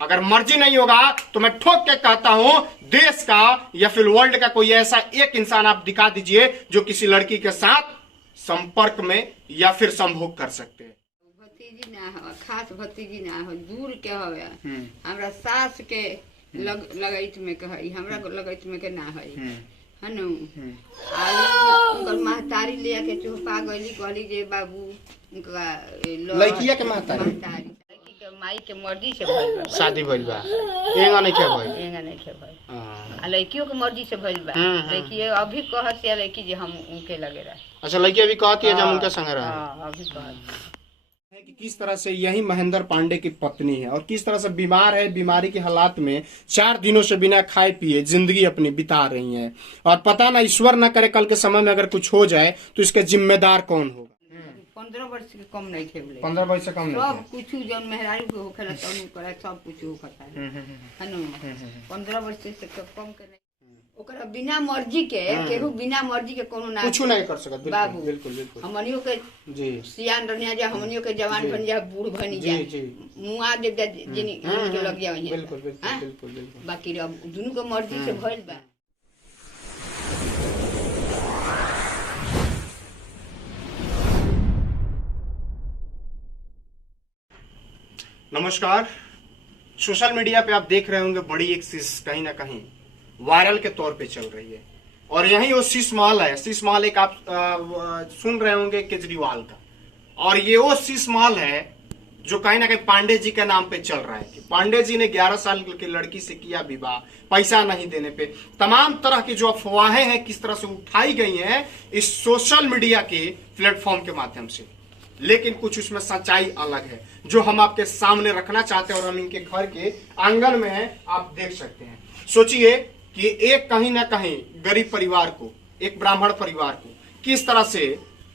अगर मर्जी नहीं होगा तो मैं ठोक के कहता हूं देश का या फिर वर्ल्ड का कोई ऐसा एक इंसान आप दिखा दीजिए जो किसी लड़की के साथ संपर्क में या फिर संभोग कर सकते हैं। भतीजी ना हो, खास भतीजी ना हो, दूर के हवे। हमरा सास के लगैत में कही, हमरा लगैत में के ना हई हनु। उनकर महतारी ले के चुपा गईली, कहली जे बाबू उनका लड़किया के महतारी लड़की के माई के मर्जी से भइल बा शादी भइल बा, एंगा नहीं के भइल, एंगा नहीं के भइल। आ लड़कियों के मर्जी से भइल बा। लड़की अभी कहत से लड़की जे हम उनके लगे रहे। अच्छा, लड़की अभी कहती है जब उनके संग रहे। हां, अभी कहत है कि किस तरह से यही महेंद्र पांडे की पत्नी है और किस तरह से बीमार है, बीमारी के हालात में 4 दिनों से बिना खाए पिए जिंदगी अपनी बिता रही हैं और पता ना ईश्वर न करे कल के समय में अगर कुछ हो जाए तो इसका जिम्मेदार कौन होगा। 15 वर्ष के कम नहीं थे, 15 वर्ष से कम नहीं, सब कुछ जौन मेहरारू के होखेला तनु करे, सब कुछ होखता है हनु। 15 वर्ष से कम के नहीं, ओकरा बिना मर्जी के केहू बिना मर्जी के कोनो ना कुछ नहीं कर सकत। बाबू बिल्कुल बिल्कुल हमनियो के जी सियान रनिया जा, हमनियो के जवान बन जा, बूढ़ बन जा, मुआ दे जिनी के लग जा। बिल्कुल बिल्कुल बिल्कुल बिल्कुल। बाकी अब दोनों के मर्जी से भइल बा। नमस्कार, सोशल मीडिया पे आप देख रहे होंगे बड़ी एक चीज कहीं ना कहीं वायरल के तौर पे चल रही है और यही वो शीश महल है। शीश महल एक आप सुन रहे होंगे केजरीवाल का, और ये वो शीश महल है जो कहीं ना कहीं पांडे जी के नाम पे चल रहा है कि पांडे जी ने 11 साल की लड़की से किया विवाह, पैसा नहीं देने पे। तमाम तरह की जो अफवाहें हैं किस तरह से उठाई गई हैं इस सोशल मीडिया के प्लेटफॉर्म के माध्यम से, लेकिन कुछ उसमें सच्चाई अलग है जो हम आपके सामने रखना चाहते हैं और हम इनके घर के आंगन में है, आप देख सकते हैं। सोचिए कि एक कहीं ना कहीं गरीब परिवार को, एक ब्राह्मण परिवार को किस तरह से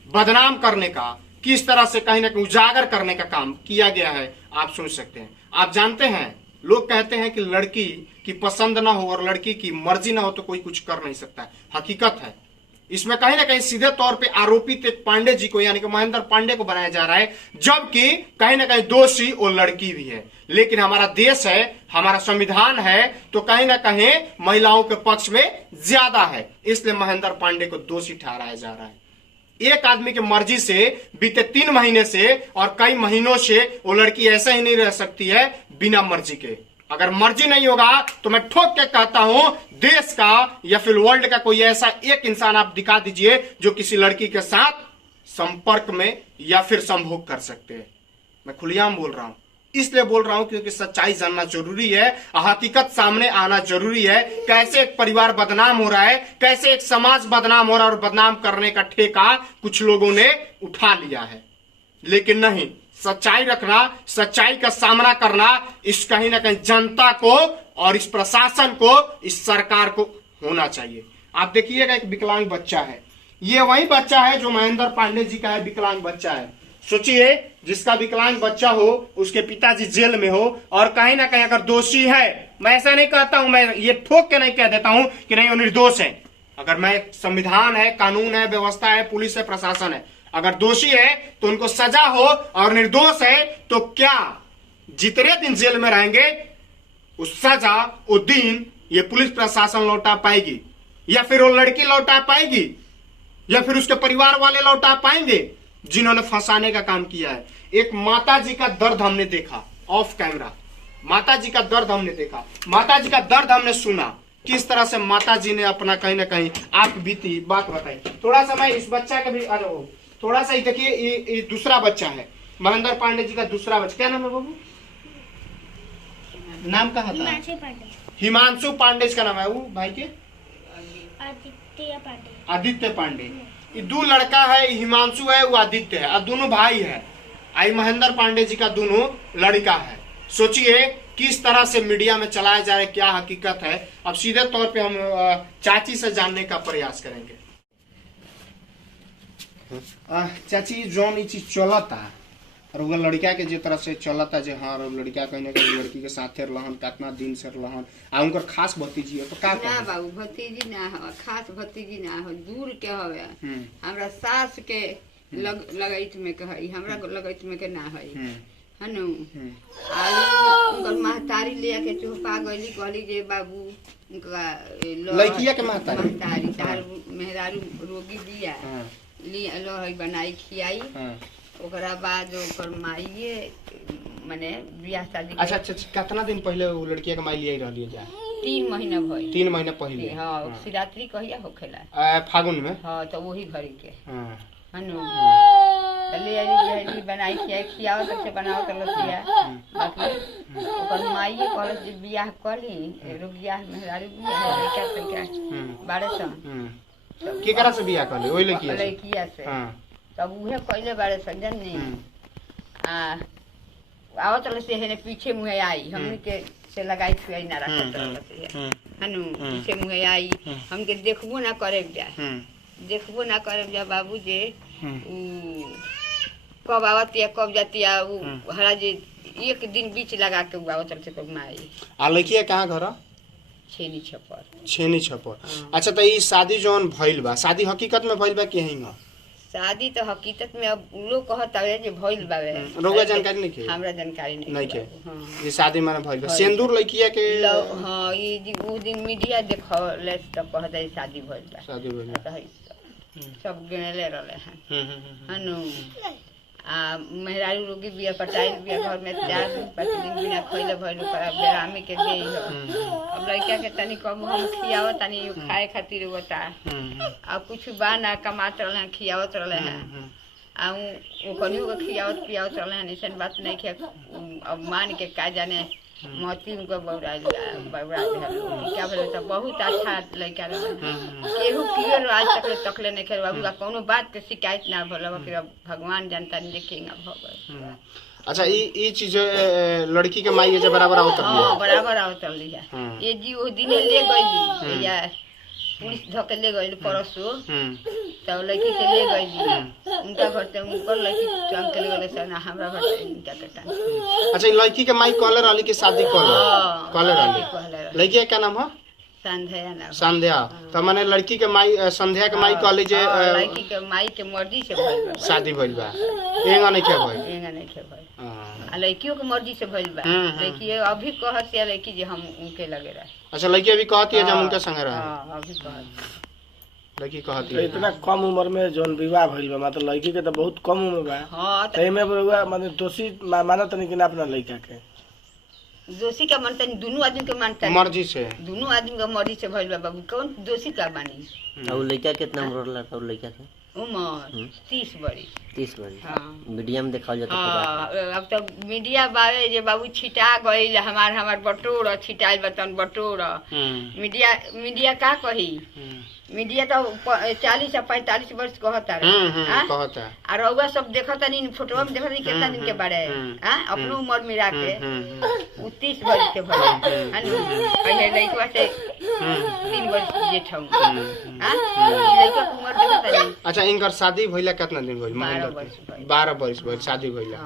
बदनाम करने का, किस तरह से कहीं ना कहीं उजागर करने का काम किया गया है, आप सुन सकते हैं। आप जानते हैं लोग कहते हैं कि लड़की की पसंद ना हो और लड़की की मर्जी ना हो तो कोई कुछ कर नहीं सकता। हकीकत है इसमें कहीं ना कहीं सीधे तौर पे आरोपित एक पांडे जी को यानी कि महेंद्र पांडे को बनाया जा रहा है, जबकि कहीं ना कहीं दोषी वो लड़की भी है। लेकिन हमारा देश है, हमारा संविधान है, तो कहीं ना कहीं महिलाओं के पक्ष में ज्यादा है, इसलिए महेंद्र पांडे को दोषी ठहराया जा रहा है। एक आदमी की मर्जी से बीते 3 महीने से और कई महीनों से वो लड़की ऐसे ही नहीं रह सकती है बिना मर्जी के। अगर मर्जी नहीं होगा तो मैं ठोक के कहता हूं देश का या फिर वर्ल्ड का कोई ऐसा एक इंसान आप दिखा दीजिए जो किसी लड़की के साथ संपर्क में या फिर संभोग कर सकते हैं। मैं खुलेआम बोल रहा हूं, इसलिए बोल रहा हूं क्योंकि सच्चाई जानना जरूरी है, हकीकत सामने आना जरूरी है। कैसे एक परिवार बदनाम हो रहा है, कैसे एक समाज बदनाम हो रहा है और बदनाम करने का ठेका कुछ लोगों ने उठा लिया है। लेकिन नहीं, सच्चाई रखना, सच्चाई का सामना करना इस कहीं ना कहीं जनता को और इस प्रशासन को, इस सरकार को होना चाहिए। आप देखिएगा एक विकलांग बच्चा है, ये वही बच्चा है जो महेंद्र पांडे जी का है, विकलांग बच्चा है। सोचिए जिसका विकलांग बच्चा हो, उसके पिताजी जेल में हो और कहीं ना कहीं अगर दोषी है, मैं ऐसा नहीं कहता हूं, मैं ये ठोक के नहीं कह देता हूं कि नहीं वो निर्दोष है। अगर मैं संविधान है, कानून है, व्यवस्था है, पुलिस है, प्रशासन है, अगर दोषी है तो उनको सजा हो और निर्दोष है तो क्या जितने दिन जेल में रहेंगे उस सजा, वो दिन ये पुलिस प्रशासन लौटा पाएगी या फिर वो लड़की लौटा पाएगी या फिर उसके परिवार वाले लौटा पाएंगे जिन्होंने फंसाने का काम किया है। एक माता जी का दर्द हमने देखा ऑफ कैमरा, माता जी का दर्द हमने देखा, माता जी का दर्द हमने सुना, किस तरह से माता जी ने अपना कहीं ना कहीं आप बीती बात बताई। थोड़ा सा मैं इस बच्चा का भी थोड़ा सा ही देखिए, ये दूसरा बच्चा है महेंद्र पांडे जी का दूसरा बच्चा। क्या नाम है बाबू? नाम कहा था? हिमांशु पांडे का नाम है वो भाई के, आदित्य पांडे। ये 2 लड़का है, हिमांशु है, वो आदित्य है, अब दोनों भाई है। आई महेंद्र पांडे जी का दोनों लड़का है। सोचिए किस तरह से मीडिया में चलाया जा रहा है, क्या हकीकत है। अब सीधे तौर पे हम चाची से जानने का प्रयास करेंगे। चाची जौन ये चीज चलता और वो लड़का के जे तरह से चलता जे हाँ लड़का कहीं ना कहीं लड़की के साथे रहन, कितना दिन से रहन आ उनकर खास भतीजी है तो का ना बाबू भतीजी ना हो, खास भतीजी ना हो, दूर के हवे। हमरा सास के लगैत में कही, हमरा लगैत में के ना हई हनु। उनकर महतारी ले आके चुपा गईली कहली जे बाबू उनका लड़किया के महतारी तार मेहरारू रोगी बिया ली लो है बनाई खियाई ओकरा बाद ओकर माइये माने बियाह शादी अच्छा कितना दिन पहले वो लड़किया के माई लिया रहली जा 3 महीना भइल 3 महीना पहले हाँ शिवरात्रि कहिया होखेला फागुन में हाँ तो वही घड़ी के हनु ले आई बनाई खियाओ तक से बनाओ त लसिया बाकी ओकर माइये कहलस जे बियाह कली रुबिया मेहरारू बियाह लइका तइका बारे सन के करा से बियाह कली ओइ लइकिया से तब उहे कइले बारे सन जन्नी आओ त लसिया हेने पीछे मुहे आई हमनी के से लगाई छुई ना रखत लसिया हनु पीछे मुहे आई हमके देखबो ना करे जा बाबू जे कब आवती है कब जाती है वो हरा जे एक दिन बीच लगा के आवत चलते तो माई आ लड़किया कहाँ घर छेनी छपर अच्छा तो ई शादी जोन भइल बा शादी हकीकत में भइल बा कि नहीं शादी तो हकीकत में अब लोग कहत आवे जे भइल बावे रोगा जानकारी नहीं के हमरा जानकारी नहीं के ये शादी माने भइल बा सिंदूर लड़किया के हां ई वो दिन मीडिया देखले तो कहत है शादी भइल बा सब गिनले रहले हैं हनु मेहरारू रोगी बिया पटाइल बिया घर में 4 दिन 5 दिन बिना खइले भइल ओकरा बेरामी के दे अब लड़का के तनी कम हम खियाव तनी खाए खातिर होता अब कुछ बा ना कमात रहले खियावत रहले हैं आ वो कनियो के खियावत पियावत रहले हैं ऐसन बात नहीं के अब मान के का जाने मोती उनको बौरा क्या बोले तो बहुत अच्छा लड़का रहे केहू कियो आज तकले नहीं खेल बाबू कोनो बात के शिकायत ना भला फिर भगवान जानता नहीं देखेंगे भगवान अच्छा ई चीज लड़की के माई जे बराबर आवत हां बराबर आवत लिया ये जी वो दिन ले गई या पुलिस धके ले गई परसो तो लड़की के ले गई उनका घर से उनकर लड़की चंग के ले गए सना हमरा घर से इनका कटा अच्छा लड़की के माई कॉलर वाली के शादी कॉलर वाली लड़की का नाम है संध्या तो माने लड़की के माई संध्या के माई कॉलेज लड़की के माई के मर्जी से भइल बा शादी भइल बा एंगा नहीं के भाई आ लड़कियों के मर्जी से भइल बा लड़की अभी कहत है लड़की जे हम उनके लगे रहे अच्छा लड़की अभी कहती है जब उनके संग रहे हां अभी कहत लड़की कहती है इतना कम उम्र में जोन विवाह भइल बा मतलब लड़की के तो बहुत कम उम्र बा हां तई में मतलब दोषी मानत नहीं कि ना अपना लड़का के दोषी का मानता नहीं दोनों आदमी के मानता मर्जी से दोनों आदमी का मर्जी से भइल बा बाबू कौन दोषी का बानी और लड़का कितना उम्र लगा और लड़का के उम्र 30 बड़ी हां मीडिया में दिखाओ जाता हां अब तो मीडिया बारे जे बाबू छिटा गइल हमार बटोर छिटाइल बतन बटोर मीडिया का कही मीडिया तो 40 से 45 वर्ष कहता है और रउआ सब देखता नहीं फोटो में देखता नहीं कितना दिन के बारे हां अपनो उम्र मिला के 30 वर्ष के भले पहले लइकवा से 3 वर्ष जेठ हूं हां लइका के उम्र देखता नहीं अच्छा इनकर शादी भइला कितना दिन भइल 12 वर्ष भइल शादी भइला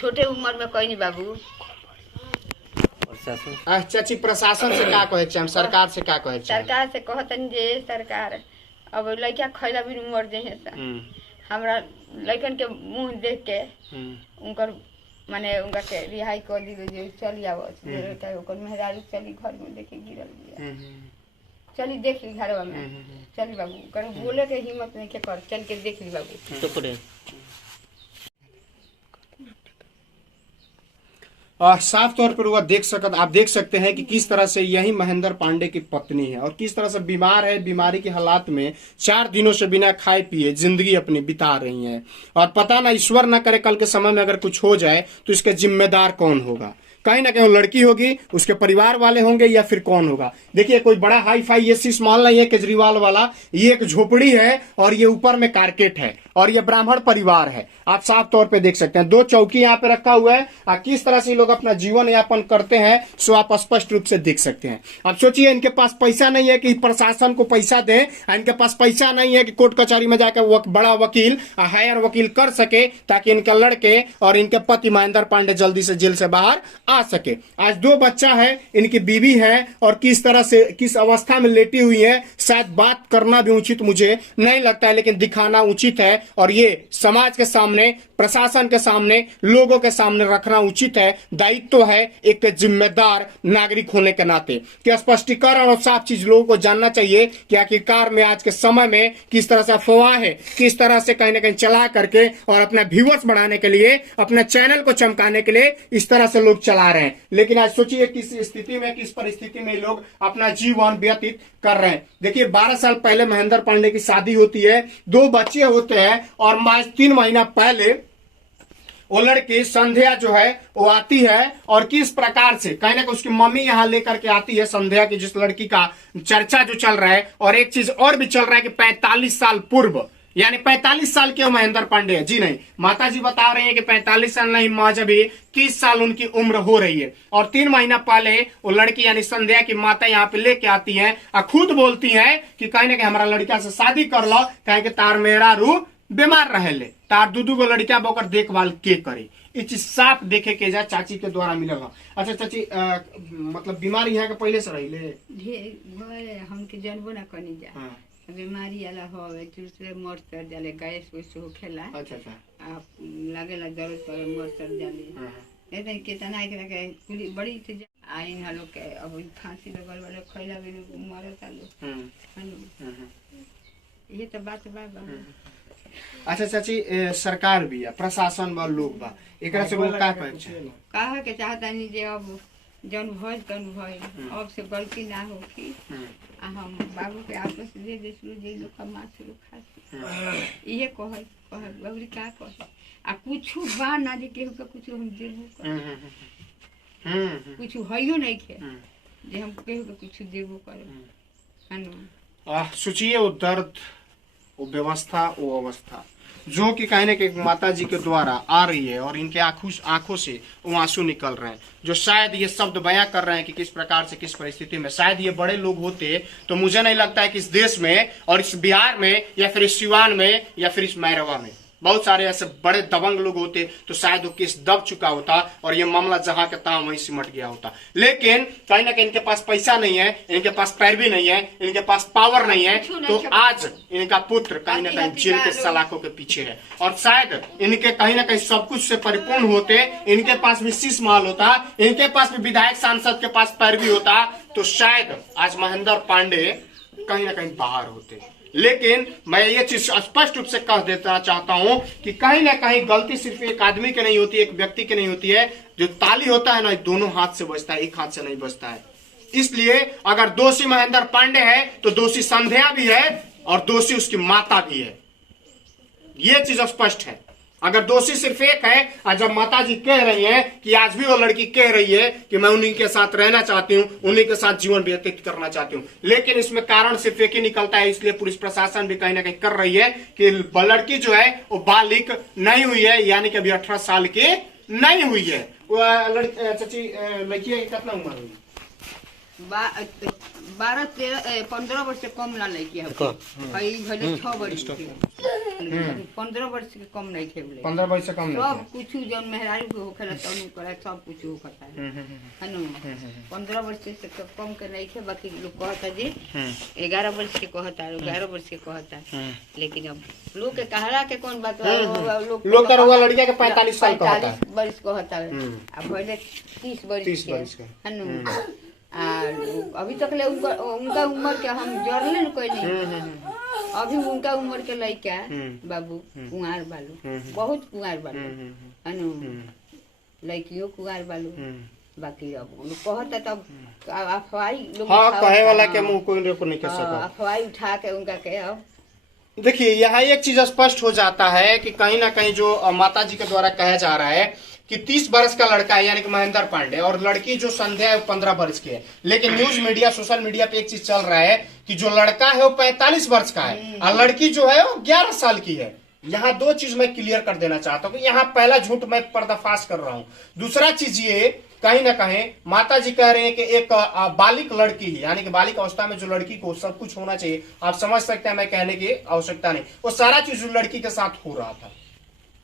छोटे उम्र में कोई नहीं बाबू चाची प्रशासन से का कहे हम सरकार से का कहे सरकार से कहतन जे सरकार अब लड़का खैला भी मर जे हमरा लड़कन के मुंह देख के उनकर माने उनका के रिहाई कर दी जे चली आवत ओकर मेहरारू चली घर में देखे गिरल बिया चली देख ली घरवा में चली बाबू कर बोले के हिम्मत नहीं के कर चल के देख ली बाबू तो करे साफ तौर पर वह आप देख सकते हैं कि किस तरह से यही महेंद्र पांडे की पत्नी है और किस तरह से बीमार है बीमारी के हालात में 4 दिनों से बिना खाए पिए जिंदगी अपनी बिता रही हैं और पता ना ईश्वर ना करे कल के समय में अगर कुछ हो जाए तो इसका जिम्मेदार कौन होगा कहीं ना कहीं लड़की होगी उसके परिवार वाले होंगे या फिर कौन होगा देखिए कोई बड़ा हाई फाई ये सी मॉल नहीं है केजरीवाल वाला ये एक झोपड़ी है और ये ऊपर में कारकेट है और ये ब्राह्मण परिवार है आप साफ तौर पे देख सकते हैं 2 चौकी यहाँ पे रखा हुआ है और किस तरह से लोग अपना जीवन यापन करते हैं सो आप स्पष्ट रूप से देख सकते हैं अब सोचिए इनके पास पैसा नहीं है कि प्रशासन को पैसा दे इनके पास पैसा नहीं है कि कोर्ट कचहरी में जाकर बड़ा वकील हायर वकील कर सके ताकि इनके लड़के और इनके पति महेंद्र पांडे जल्दी से जेल से बाहर आ सके। आज 2 बच्चा है, इनकी बीवी है और किस तरह से किस अवस्था में लेटी हुई है, शायद बात करना भी उचित मुझे नहीं लगता है, लेकिन दिखाना उचित है और ये समाज के सामने, प्रशासन के सामने, लोगों के सामने रखना उचित है, दायित्व है एक जिम्मेदार नागरिक होने के नाते कि स्पष्टीकरण और साफ चीज लोगों को जानना चाहिए कि आखिरकार में आज के समय में किस तरह से अफवाह है, किस तरह से कहीं ना कहीं चला करके और अपना व्यूअर्स बढ़ाने के लिए, अपने चैनल को चमकाने के लिए इस तरह से लोग चला रहे हैं। लेकिन आज सोचिए किस स्थिति में, किस परिस्थिति में लोग अपना जीवन व्यतीत कर रहे हैं। देखिए 12 साल पहले महेंद्र पांडे की शादी होती है, 2 बच्चे होते हैं और 3 महीना पहले वो लड़की संध्या जो है वो आती है और किस प्रकार से कहीं ना कहीं उसकी मम्मी यहाँ लेकर के आती है संध्या की, जिस लड़की का चर्चा जो चल रहा है। और एक चीज और भी चल रहा है कि 45 साल पूर्व, यानी 45 साल के महेंद्र पांडे है, जी नहीं, माता जी बता रहे हैं कि 45 साल नहीं, माँ जब 30 साल उनकी उम्र हो रही है। और 3 महीना पहले वो लड़की यानी संध्या की माता यहाँ पे लेके आती है और खुद बोलती है कि कहीं ना कहीं हमारा लड़का से शादी कर लो, कहीं के तार मेरा रू बीमार रहे ले, तार दूधू को लड़किया बोकर देखभाल के करे। ये चीज साफ देखे के जा चाची के द्वारा मिलल। अच्छा चाची, मतलब बीमारी यहाँ के पहले से रही ले हमके जानबो ना कनी जा बीमारी वाला होवे, दूसरे मर चढ़ जाले, गैस वैस होखेला। अच्छा अच्छा, आप लागेला जरूरत पड़े मर चढ़ जाले। ऐसे कितना एकरा के कुली बड़ी से आइन हलो के अब फांसी लगल वाले खैला बिनु मरत आलो। ये तो बात बा। अच्छा चाची, सरकार भी है, प्रशासन बा, लोग बा, एकरा से लोग का कहे के चाहता नहीं जे अब जन भइल तन भइल, अब से गलती ना होखी। हम बाबू के आपस दे देसलू जे लोग कमा से लोग खासी इहे कहै बबरी का कहे आ कुछु बा ना जे केहू के कुछु हम देबो कर कुछु हइयो नहीं खे जे हम केहू के कुछु देबो करे हनु। सोचिए वो दर्द, वो व्यवस्था, वो अवस्था जो कि कहीं ना कहीं माता जी के द्वारा आ रही है और इनके आंखों से वो आंसू निकल रहे हैं, जो शायद ये शब्द बयां कर रहे हैं कि किस प्रकार से, किस परिस्थिति में। शायद ये बड़े लोग होते तो मुझे नहीं लगता है कि इस देश में और इस बिहार में या फिर इस सिवान में या फिर इस मैरवा में बहुत सारे ऐसे बड़े दबंग लोग होते तो शायद वो केस दब चुका होता और ये मामला जहां का तहां वहीं सिमट गया होता। लेकिन कहीं ना कहीं इनके पास पैसा नहीं है, इनके पास पैरवी नहीं है, इनके पास पावर नहीं है, तो आज इनका पुत्र कहीं ना कहीं जेल के सलाखों के पीछे है। और शायद इनके कहीं ना कहीं सब कुछ से परिपूर्ण होते, इनके पास भी शीश महल होता, इनके पास भी विधायक सांसद के पास पैरवी होता, तो शायद आज महेंद्र पांडे कहीं ना कहीं बाहर होते। लेकिन मैं ये चीज स्पष्ट रूप से कह देना चाहता हूं कि कहीं ना कहीं गलती सिर्फ एक आदमी की नहीं होती, एक व्यक्ति की नहीं होती है। जो ताली होता है ना, दोनों हाथ से बजता है, एक हाथ से नहीं बजता है। इसलिए अगर दोषी महेंद्र पांडे है तो दोषी संध्या भी है और दोषी उसकी माता भी है, ये चीज स्पष्ट है। अगर दोषी सिर्फ एक है और जब माता जी कह रही हैं कि आज भी वो लड़की कह रही है कि मैं उन्हीं के साथ रहना चाहती हूँ, उन्हीं के साथ जीवन व्यतीत करना चाहती हूँ, लेकिन इसमें कारण सिर्फ एक ही निकलता है। इसलिए पुलिस प्रशासन भी कहीं ना कहीं कर रही है कि लड़की जो है वो बालिग नहीं हुई है, यानी कि अभी 18 साल की नहीं हुई है। चाची लड़की कितना उम्र हुई? 12-15 वर्ष से कम ना लड़की है, 6 वर्ष 15 वर्ष से कम नहीं थे, 15 वर्ष से कम सब कुछ जन मेहरारू के होखेला तनु करे सब कुछ होखता है हनु। 15 वर्ष से कम के नहीं थे, बाकी लोग कहता जी 11 वर्ष के कहता है, 11 वर्ष के कहता है। लेकिन अब लोग के कहला के कौन बात, लोग तो हुआ लड़किया के 45 साल का होता है, 45 वर्ष कहता है, अब पहले 30 वर्ष के हनु। अभी तक ले उनका उम्र के हम जरले न कोई नहीं, अभी उनका उम्र के लड़का बाबू कुंवार बालू, बहुत कुंवार बालू अनु, लड़कियों कुंवार बालू। बाकी अब कहता तब अफवाही लोग कहे वाला के मुंह कोई नहीं कह सकता, अफवाही उठा के उनका के। अब देखिए यहाँ एक चीज स्पष्ट हो जाता है कि कहीं ना कहीं जो माता जी के द्वारा कहा जा रहा है कि 30 वर्ष का लड़का है यानी कि महेंद्र पांडे, और लड़की जो संध्या है वो 15 वर्ष की है। लेकिन न्यूज मीडिया, सोशल मीडिया पे एक चीज चल रहा है कि जो लड़का है वो 45 वर्ष का है और लड़की जो है वो 11 साल की है। यहाँ 2 चीज मैं क्लियर कर देना चाहता हूँ कि यहाँ पहला झूठ मैं पर्दाफाश कर रहा हूँ। दूसरा चीज ये कहीं ना कहीं माता जी कह रहे हैं कि एक बालिक लड़की है, यानी कि बालिक अवस्था में जो लड़की को सब कुछ होना चाहिए, आप समझ सकते हैं, मैं कहने की आवश्यकता नहीं, वो सारा चीज लड़की के साथ हो रहा था।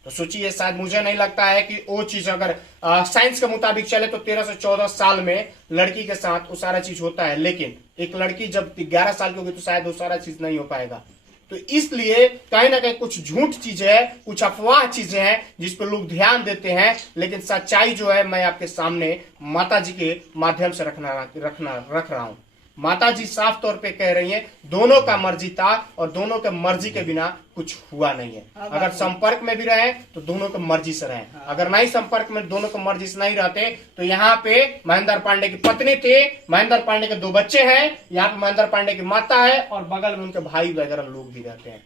तो सोचिए, शायद मुझे नहीं लगता है कि वो चीज अगर साइंस के मुताबिक चले तो 13 से 14 साल में लड़की के साथ वो सारा चीज होता है, लेकिन एक लड़की जब 11 साल की होगी तो शायद वो सारा चीज नहीं हो पाएगा। तो इसलिए कहीं ना कहीं कुछ झूठ चीजें है, कुछ अफवाह चीजें हैं जिस पर लोग ध्यान देते हैं, लेकिन सच्चाई जो है मैं आपके सामने माता जी के माध्यम से रख रहा हूं। माता जी साफ तौर पे कह रही हैं दोनों का मर्जी था और दोनों के मर्जी के बिना कुछ हुआ नहीं है। अगर संपर्क में भी रहे तो दोनों के मर्जी से रहे, अगर नहीं संपर्क में दोनों के मर्जी से नहीं रहते तो यहाँ पे महेंद्र पांडे की पत्नी थी, महेंद्र पांडे के 2 बच्चे हैं, यहाँ पे महेंद्र पांडे की माता है और बगल में उनके भाई वगैरह लोग भी रहते हैं।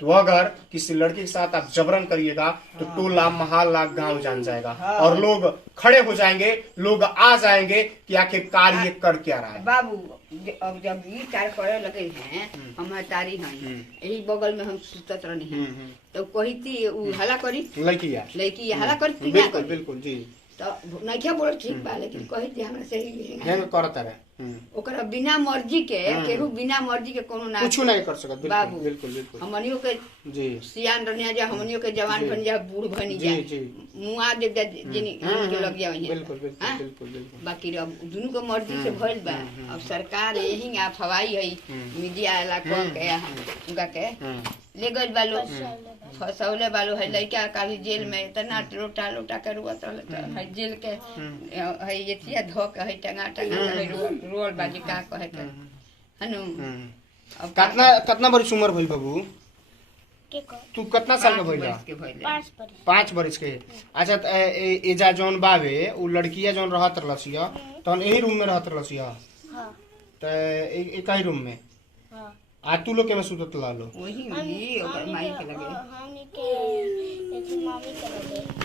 तो अगर किसी लड़की के साथ आप जबरन करिएगा तो टोला मोहल्ला गांव जान जाएगा और लोग खड़े हो जाएंगे, लोग आ जाएंगे कि आखिरकार ये कर क्या रहा है। बाबू अब जब ये कार्य करे लगे हैं, हम तारी हैं यही बगल में हम सुतत रहनी हैं, तो कही थी उ हला करी लड़की हला करी बिल्कुल बिल्कुल जी, तो नहीं क्या बोल ठीक बा, लेकिन कही थी हमरा सही करता रहे ओकरा बिना मर्जी के केहू बिना मर्जी के कोनो ना कुछ नहीं कर सकत। बाबू बिल्कुल बिल्कुल हमनियो के जी सियान रहनिया जा, हमनियो के जवान बन जा, बूढ़ बन जा, मुआ दे जिनी के लग जावे। बिल्कुल बिल्कुल बिल्कुल बिल्कुल बाकी अब दुनु के मर्जी से भइल बा। अब सरकार यही अफवाही है, मीडिया वाला को के उनका के ले गइल बा लोग, फसौले बालो है लइका काली जेल में इतना लोटा लोटा के रुआत है, जेल के है ये थिया धोक है टंगा रोल बाजी का कहे के हनु। अब कितना बड़ी उम्र भइल बाबू? तू कितना साल का भइल? 5 बरस के। अच्छा एजा जौन बावे उ लड़किया जौन रहत रहलसिया तहन यही रूम में रहत रहलसिया? हां त एक ही रूम में। हां आ तू लोग के में सुतत लालो? वही ओकर माई के लगे,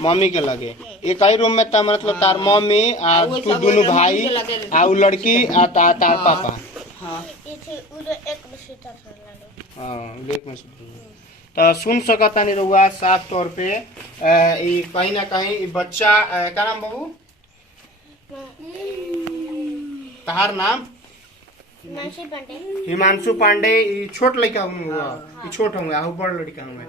मम्मी के लगे एक ही रूम में। ता मतलब तार मम्मी आ तू दोनों भाई आ उ लड़की आ तार पापा? हां एक में सुतत लालो। हां एक में सुतत। तो सुन सकता नहीं रहुआ साफ तौर पे कहीं ना कहीं बच्चा क्या नाम बाबू तहार नाम? हिमांशु पांडे। छोट लड़का हुआ, छोट होंगे बड़ लड़का होंगे।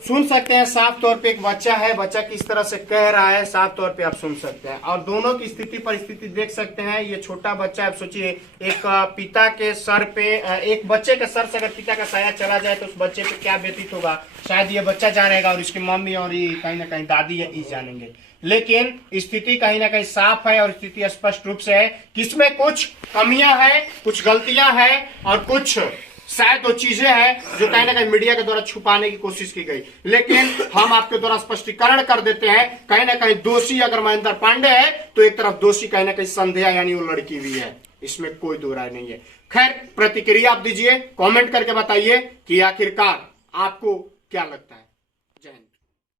सुन सकते हैं साफ तौर पे एक बच्चा है, बच्चा किस तरह से कह रहा है साफ तौर पे आप सुन सकते हैं और दोनों की स्थिति परिस्थिति देख सकते हैं। ये छोटा बच्चा, आप सोचिए एक पिता के सर पे, एक बच्चे के सर से अगर पिता का साया चला जाए तो उस बच्चे पे क्या व्यतीत होगा शायद ये बच्चा जानेगा और इसकी मम्मी और ये कहीं ना कहीं दादी या ई जानेंगे। लेकिन स्थिति कहीं ना कहीं साफ है और स्थिति स्पष्ट रूप से है कि इसमें कुछ कमियां हैं, कुछ गलतियां हैं और कुछ शायद वो चीजें हैं जो कहीं ना कहीं मीडिया के द्वारा छुपाने की कोशिश की गई। लेकिन हम आपके द्वारा स्पष्टीकरण कर देते हैं, कहीं ना कहीं दोषी अगर महेंद्र पांडे है तो एक तरफ दोषी कहीं ना कहीं संध्या यानी वो लड़की भी है, इसमें कोई दो राय नहीं है। खैर प्रतिक्रिया आप दीजिए, कमेंट करके बताइए कि आखिरकार आपको क्या लगता है।